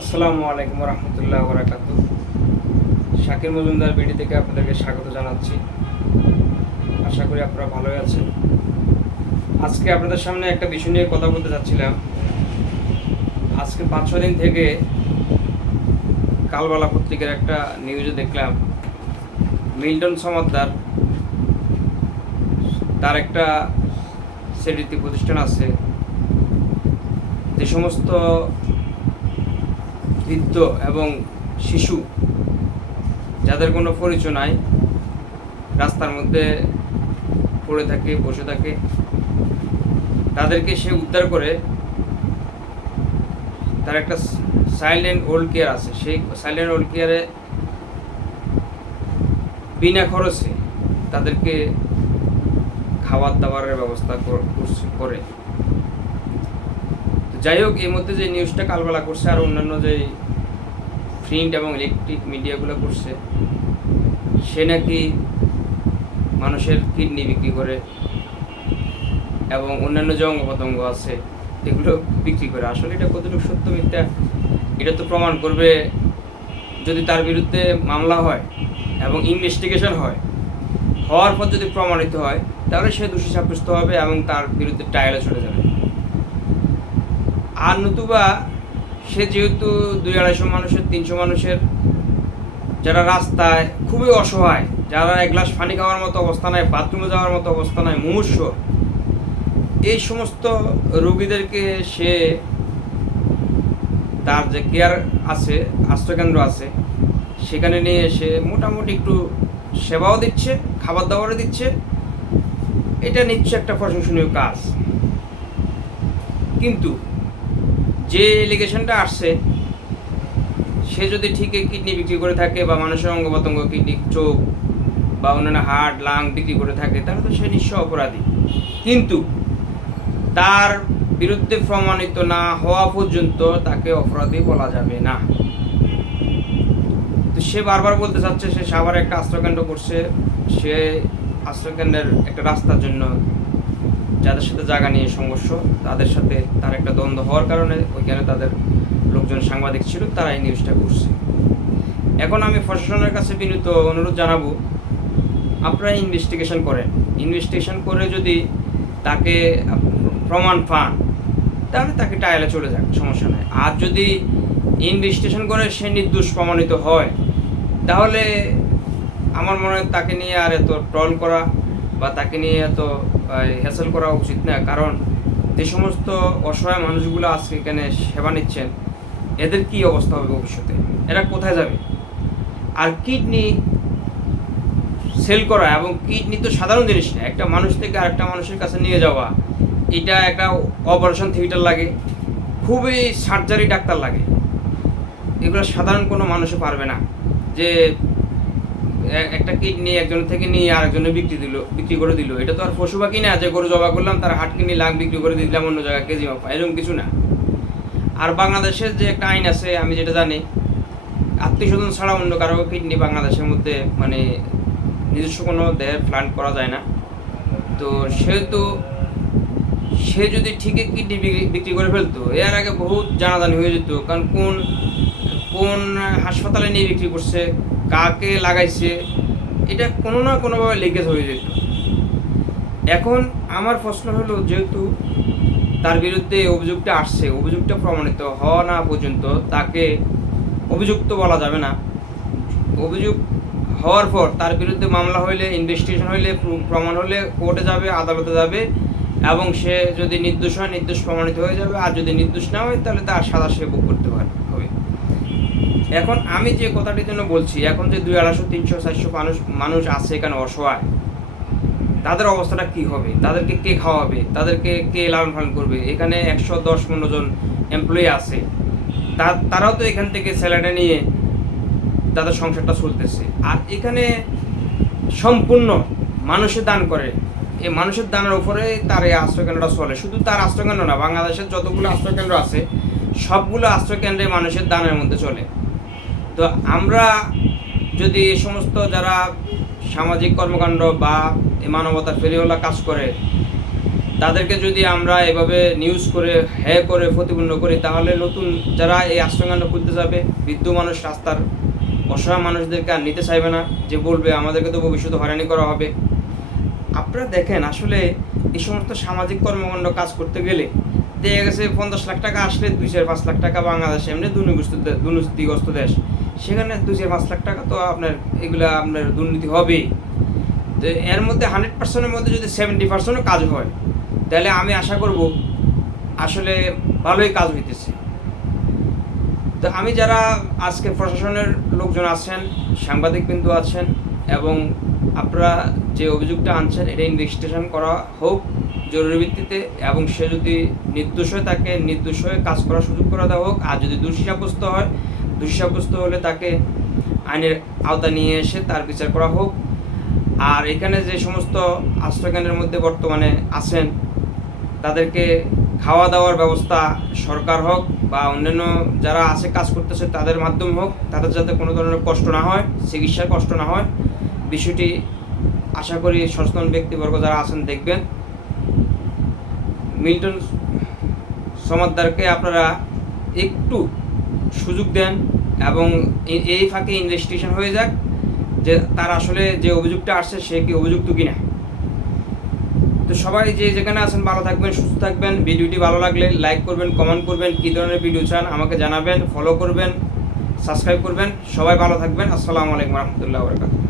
আসসালামু আলাইকুম রহমতুল্লাহ বরাকাত। শাকির মজুমদার বিডি থেকে আপনাদেরকে স্বাগত জানাচ্ছি। আশা করি আপনারা ভালোই আছেন। আজকে আপনাদের সামনে একটা বিষয় নিয়ে কথা বলতে চাচ্ছিলাম। আজকে 5-6 দিন থেকে কালবালা পত্রিকার একটা নিউজে দেখলাম মিল্টন সমাদ্দার তার একটা স্বীকৃতি প্রতিষ্ঠান আছে, যে সমস্ত বৃদ্ধ এবং শিশু যাদের কোনো পরিচয় নাই, রাস্তার মধ্যে পড়ে থাকে, বসে থাকে, তাদেরকে সে উদ্ধার করে তার একটা সাইলেন্ট ওল্ড কেয়ার আছে। সেই সাইলেন্ট ওল্ড কেয়ারে বিনা খরচে তাদেরকে খাবার দাবারের ব্যবস্থা করে। যাই হোক, এর মধ্যে যে নিউজটা কালবেলা করছে আর অন্যান্য যে প্রিন্ট এবং ইলেকট্রিক মিডিয়াগুলো করছে, সে নাকি মানুষের কিডনি বিক্রি করে এবং অন্যান্য যে অঙ্গ প্রত্যঙ্গ আছে এগুলো বিক্রি করে। আসলে এটা কতটুকু সত্য মিথ্যা এটা তো প্রমাণ করবে যদি তার বিরুদ্ধে মামলা হয় এবং ইনভেস্টিগেশন হওয়ার পর যদি প্রমাণিত হয়, তাহলে সে দোষী সাব্যস্ত হবে এবং তার বিরুদ্ধে ট্রায়ালে চলে যাবে। আর নতুবা সে যেহেতু 200-250 মানুষের 300 মানুষের যারা রাস্তায় খুবই অসহায়, যারা এক গ্লাস পানি খাওয়ার মতো অবস্থা নাই, বাথরুমে যাওয়ার মতো অবস্থা নাই, মুমূর্ষ, এই সমস্ত রোগীদেরকে সে তার যে কেয়ার আছে, আশ্রয়কেন্দ্র আছে, সেখানে নিয়ে এসে মোটামুটি একটু সেবাও দিচ্ছে, খাবার দাবারও দিচ্ছে। এটা নিচ্ছে একটা প্রশংসনীয় কাজ। কিন্তু যে এলিগেশনটা আসছে, সে যদি ঠিকই কিডনি বিক্রি করে থাকে বা মানুষের অঙ্গ প্রত্যঙ্গ, কিডনি, চোখ বা অন্যান্য হার্ট, লাং বিক্রি করে থাকে, তাহলে তো সে নিশ্চয় অপরাধী। কিন্তু তার বিরুদ্ধে প্রমাণিত না হওয়া পর্যন্ত তাকে অপরাধী বলা যাবে না। তো সে বারবার বলতে চাচ্ছে সে সাভারে একটা আশ্রয়কেন্দ্র করছে, সে আশ্রয়কেন্দ্রের একটা রাস্তার জন্য যাদের সাথে জায়গা নিয়ে সংঘর্ষ, তাদের সাথে তার একটা দ্বন্দ্ব হওয়ার কারণে ওইখানে তাদের লোকজন সাংবাদিক ছিল, তারা এই নিউজটা করছে। এখন আমি প্রশাসনের কাছে বিনীত অনুরোধ জানাবো, আপনারা ইনভেস্টিগেশন করেন। ইনভেস্টিগেশন করে যদি তাকে প্রমাণ পান, তাহলে তাকে ট্রায়ালে চলে যাক, সমস্যা নাই। আর যদি ইনভেস্টিগেশন করে সে নির্দোষ প্রমাণিত হয়, তাহলে আমার মনে হয় তাকে নিয়ে আর এত ট্রল করা বা তাকে নিয়ে এত হ্যাসেল করা উচিত না। কারণ যে সমস্ত অসহায় মানুষগুলো আজকে এখানে সেবা নিচ্ছেন, এদের কি অবস্থা হবে ভবিষ্যতে, এরা কোথায় যাবে? আর কিডনি সেল করা, এবং কিডনি তো সাধারণ জিনিস না, একটা মানুষ থেকে আরেকটা মানুষের কাছে নিয়ে যাওয়া, এটা একটা অপারেশন থিয়েটার লাগে, খুবই সার্জারি ডাক্তার লাগে। এগুলো সাধারণ কোনো মানুষে পারবে না। যে একটা কিডনি একজন থেকে নিয়ে আরেকজনে বিক্রি করে দিল, এটা তো আর পশু পাখি না যে গরু জবা করলাম, তার হাট কিডনি লাখ বিক্রি করে দিলাম অন্য জায়গায় কেজি মাপা, এরকম কিছু না। আর বাংলাদেশের যে একটা আইন আছে, আমি যেটা জানি, আত্মীয় স্বজন ছাড়া অন্য কারো কিডনি বাংলাদেশের মধ্যে মানে নিজস্ব কোনো দেহের প্ল্যান্ট করা যায় না। তো সেহেতু সে যদি ঠিকই কিডনি বিক্রি করে ফেলতো, এর আগে বহুত জানাজানি হয়ে যেত। কারণ কোন হাসপাতালে নিয়ে বিক্রি করছে, কাকে লাগাইছে, এটা কোনো না কোনোভাবে লিকেজ হয়ে যেত। এখন আমার প্রশ্ন হলো, যেহেতু তার বিরুদ্ধে অভিযোগটা আসছে, অভিযোগটা প্রমাণিত হওয়া না পর্যন্ত তাকে অভিযুক্ত বলা যাবে না। অভিযোগ হওয়ার পর তার বিরুদ্ধে মামলা হইলে, ইনভেস্টিগেশন হইলে, প্রমাণ হলে কোর্টে যাবে, আদালতে যাবে, এবং সে যদি নির্দোষ হয়, নির্দোষ প্রমাণিত হয়ে যাবে। আর যদি নির্দোষ না হয়, তাহলে তার সাজা সে ভোগ করতে হবে। এখন আমি যে কথাটির জন্য বলছি, এখন যে 200, 300, 400 মানুষ আছে এখানে অসহায়, তাদের অবস্থাটা কি হবে? তাদেরকে কে খাওয়াবে? তাদেরকে কে লালন পালন করবে? এখানে 110-15 জন এমপ্লয়ি আছে, তারাও তো এখান থেকে স্যালারি নিয়ে তাদের সংসারটা চলতেছে। আর এখানে সম্পূর্ণ মানুষের দান করে, এই মানুষের দানের উপরে তার এই আশ্রয়কেন্দ্রটা চলে। শুধু তার আশ্রয়কেন্দ্র না, বাংলাদেশের যতগুলো আশ্রয়কেন্দ্র আছে সবগুলো আশ্রয়কেন্দ্রে মানুষের দানের মধ্যে চলে। তো আমরা যদি এই সমস্ত যারা সামাজিক কর্মকাণ্ড বা মানবতার ফেরিওয়ালা কাজ করে, তাদেরকে যদি আমরা এভাবে নিউজ করে করে প্রতিপূর্ণ করি, তাহলে নতুন যারা এই আশ্রয়কেন্দ্র খুলতে যাবে, বৃদ্ধ মানুষ, রাস্তার অসহায় মানুষদেরকে আর নিতে চাইবে না, যে বলবে আমাদেরকে তো ভবিষ্যতে হয়রানি করা হবে। আপনারা দেখেন, আসলে এই সমস্ত সামাজিক কর্মকাণ্ড কাজ করতে গেলে দেখা গেছে 50 লাখ টাকা আসলে 2-5 লাখ টাকা বাংলাদেশে এমনি দুর্নীতিগ্রস্ত দেশ, সেখানে 2-5 লাখ টাকা তো আপনার এগুলা আপনার দুর্নীতি হবেই। তো এর মধ্যে 100%-এর মধ্যে যদি 70%ও কাজ হয়, তাহলে আমি আশা করব আসলে ভালোই কাজ হইতেছে। তো আমি যারা আজকে প্রশাসনের লোকজন আছেন, সাংবাদিক বিন্দু আছেন, এবং আপনারা যে অভিযোগটা আনছেন এটা ইনভেস্টিগেশন করা হোক জরুরি ভিত্তিতে, এবং সে যদি নির্দোষ হয় তাকে নির্দোষ হয়ে কাজ করার সুযোগ করে দেওয়া হোক, আর যদি দোষী সাব্যস্ত হলে তাকে আইনের আওতা নিয়ে এসে তার বিচার করা হোক। আর এখানে যে সমস্ত আশ্রয়কেন্দ্রের মধ্যে বর্তমানে আছেন তাদেরকে খাওয়া দাওয়ার ব্যবস্থা সরকার হোক বা অন্যান্য যারা আছে কাজ করতেছে তাদের মাধ্যমে হোক, তাদের যাতে কোনো ধরনের কষ্ট না হয়, চিকিৎসার কষ্ট না হয়, বিষয়টি আশা করি সচেতন ব্যক্তিবর্গ যারা আছেন দেখবেন। মিল্টন সমাদ্দারকে আপনারা একটু সুযোগ দেন এবং এই ফাঁকে ইনভেস্টিগেশন হয়ে যাক যে তার আসলে যে অভিযোগটা আসছে সে কি অভিযুক্ত কিনা। তো সবাই যে যেখানে আছেন ভালো থাকবেন, সুস্থ থাকবেন। ভিডিওটি ভালো লাগলে লাইক করবেন, কমেন্ট করবেন, কী ধরনের ভিডিও চান আমাকে জানাবেন, ফলো করবেন, সাবস্ক্রাইব করবেন। সবাই ভালো থাকবেন। আসসালামু আলাইকুম রহমতুল্লাহ বরকাতুহু।